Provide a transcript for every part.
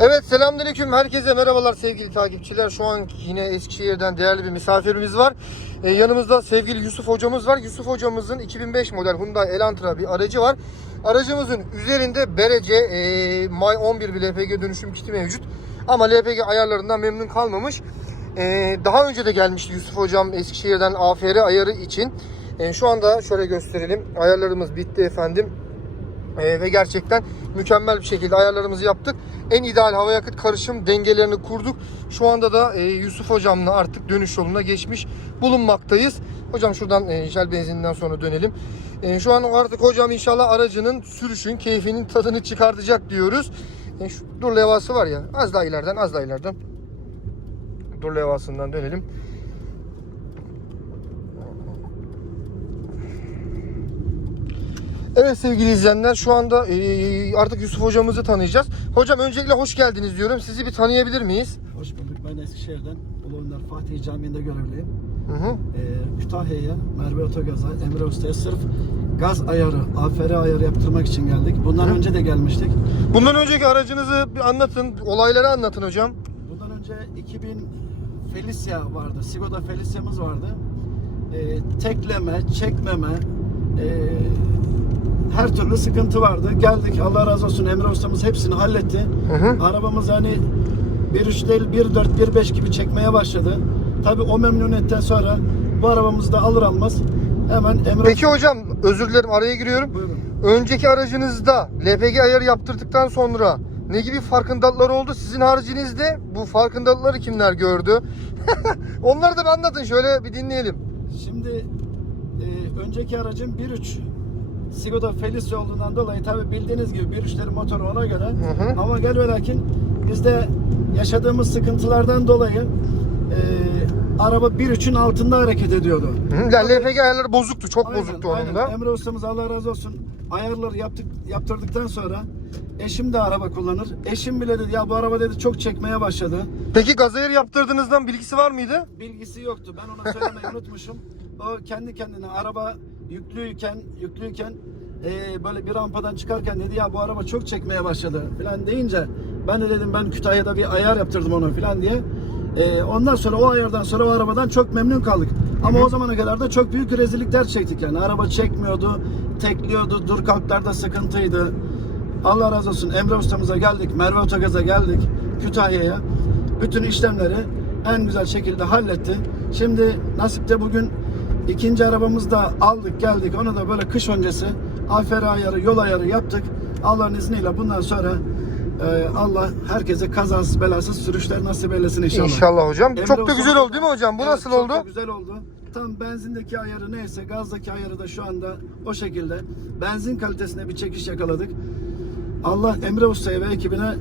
Evet selamünaleyküm herkese merhabalar sevgili takipçiler. Şu an yine Eskişehir'den değerli bir misafirimiz var. Ee, yanımızda sevgili Yusuf hocamız var. Yusuf hocamızın 2005 model Hyundai Elantra bir aracı var. Aracımızın üzerinde Berece e, May 11 bir LPG dönüşüm kiti mevcut. Ama LPG ayarlarından memnun kalmamış. Ee, daha önce de gelmişti Yusuf hocam Eskişehir'den AFR ayarı için. Ee, şu anda şöyle gösterelim. Ayarlarımız bitti efendim. Ee, ve gerçekten mükemmel bir şekilde ayarlarımızı yaptık. En ideal hava yakıt karışım dengelerini kurduk. Şu anda da e, Yusuf hocamla artık dönüş yoluna geçmiş bulunmaktayız. Hocam şuradan e, jel benzininden sonra dönelim. E, şu an artık hocam inşallah aracının sürüşün keyfinin tadını çıkartacak diyoruz. E, şu dur levhası var ya az daha ileriden az daha ileriden. Dur levhasından dönelim. Evet sevgili izleyenler şu anda e, artık Yusuf hocamızı tanıyacağız. Hocam öncelikle hoş geldiniz diyorum. Sizi bir tanıyabilir miyiz? Hoş bulduk. Ben Eskişehir'den Ulu Önder Fatih Camii'nde görevliyim. Hı hı. Ee, Kütahya'ya, Merve Otogaz'a, Emre Usta'ya sırf gaz ayarı, AFR ayarı yaptırmak için geldik. Bundan Hı. önce de gelmiştik. Bundan önceki aracınızı bir anlatın, olayları anlatın hocam. Bundan önce 2000 Felicia vardı. Sigoda Felicia'mız vardı. Ee, tekleme, çekmeme, ee, her türlü sıkıntı vardı. Geldik Allah razı olsun Emre Usta'mız hepsini halletti. Hı hı. Arabamız hani 1.3 değil 1.4, 1.5 gibi çekmeye başladı. Tabii o memnuniyetten sonra bu arabamızı da alır almaz hemen Emre Peki hocam özür dilerim araya giriyorum. Buyurun. Önceki aracınızda LPG ayarı yaptırdıktan sonra ne gibi farkındalıklar oldu? Sizin haricinizde bu farkındalıkları kimler gördü? Onları da bir anlatın şöyle bir dinleyelim. Şimdi e, önceki aracım 1.3 Sigoda Felicia olduğundan dolayı tabii bildiğiniz gibi 1.3'lerin motoru ona göre. Hı hı. Ama gel ve lakin bizde yaşadığımız sıkıntılardan dolayı e, araba 1.3'ün altında hareket ediyordu. Hı, yani LPG ayarları bozuktu, çok Aynen, bozuktu onun aynen. da. Emre ustamız Allah razı olsun ayarları yaptık yaptırdıktan sonra eşim de araba kullanır. Eşim bile dedi ya bu araba dedi çok çekmeye başladı. Peki gaz ayarı yaptırdığınızdan bilgisi var mıydı? Bilgisi yoktu. Ben ona söylemeyi unutmuşum. O kendi kendine araba yüklüyken yüklüyken eee, böyle bir rampadan çıkarken dedi ya bu araba çok çekmeye başladı falan deyince ben de dedim ben Kütahya'da bir ayar yaptırdım ona falan diye. Eee, ondan sonra o ayardan sonra o arabadan çok memnun kaldık. Ama o zamana kadar da çok büyük rezillikler çektik yani. Araba çekmiyordu, tekliyordu, dur kalklarda sıkıntıydı. Allah razı olsun Emre ustamıza geldik, Merve Otogaz'a geldik, Kütahya'ya. Bütün işlemleri en güzel şekilde halletti. Şimdi nasipte bugün ikinci arabamızı da aldık geldik. Onu da böyle kış öncesi afer ayarı, yol ayarı yaptık. Allah'ın izniyle bundan sonra e, Allah herkese kazasız belasız sürüşler nasip eylesin inşallah. İnşallah hocam. Emre çok da güzel oldu değil mi hocam? Bu Evet, nasıl çok oldu? da güzel oldu. Tam benzindeki ayarı neyse gazdaki ayarı da şu anda o şekilde. Benzin kalitesine bir çekiş yakaladık. Allah Emre Usta'ya ve ekibine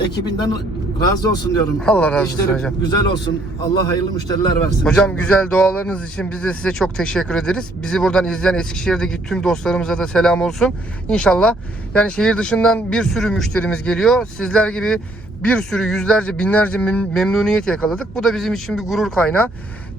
ekibinden razı olsun diyorum. Allah razı olsun İşleri hocam. güzel olsun. Allah hayırlı müşteriler versin. Hocam güzel dualarınız için biz de size çok teşekkür ederiz. Bizi buradan izleyen Eskişehir'deki tüm dostlarımıza da selam olsun. İnşallah yani şehir dışından bir sürü müşterimiz geliyor. Sizler gibi bir sürü yüzlerce binlerce mem- memnuniyet yakaladık. Bu da bizim için bir gurur kaynağı.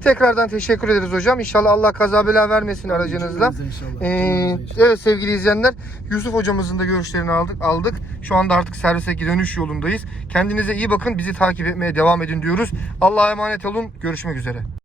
Tekrardan teşekkür ederiz hocam. İnşallah Allah kaza bela vermesin aracınızla. İnşallah, Ee, evet sevgili izleyenler Yusuf hocamızın da görüşlerini aldık. aldık. Şu anda artık servise dönüş yolundayız. Kendinize iyi bakın. Bizi takip etmeye devam edin diyoruz. Allah'a emanet olun. Görüşmek üzere.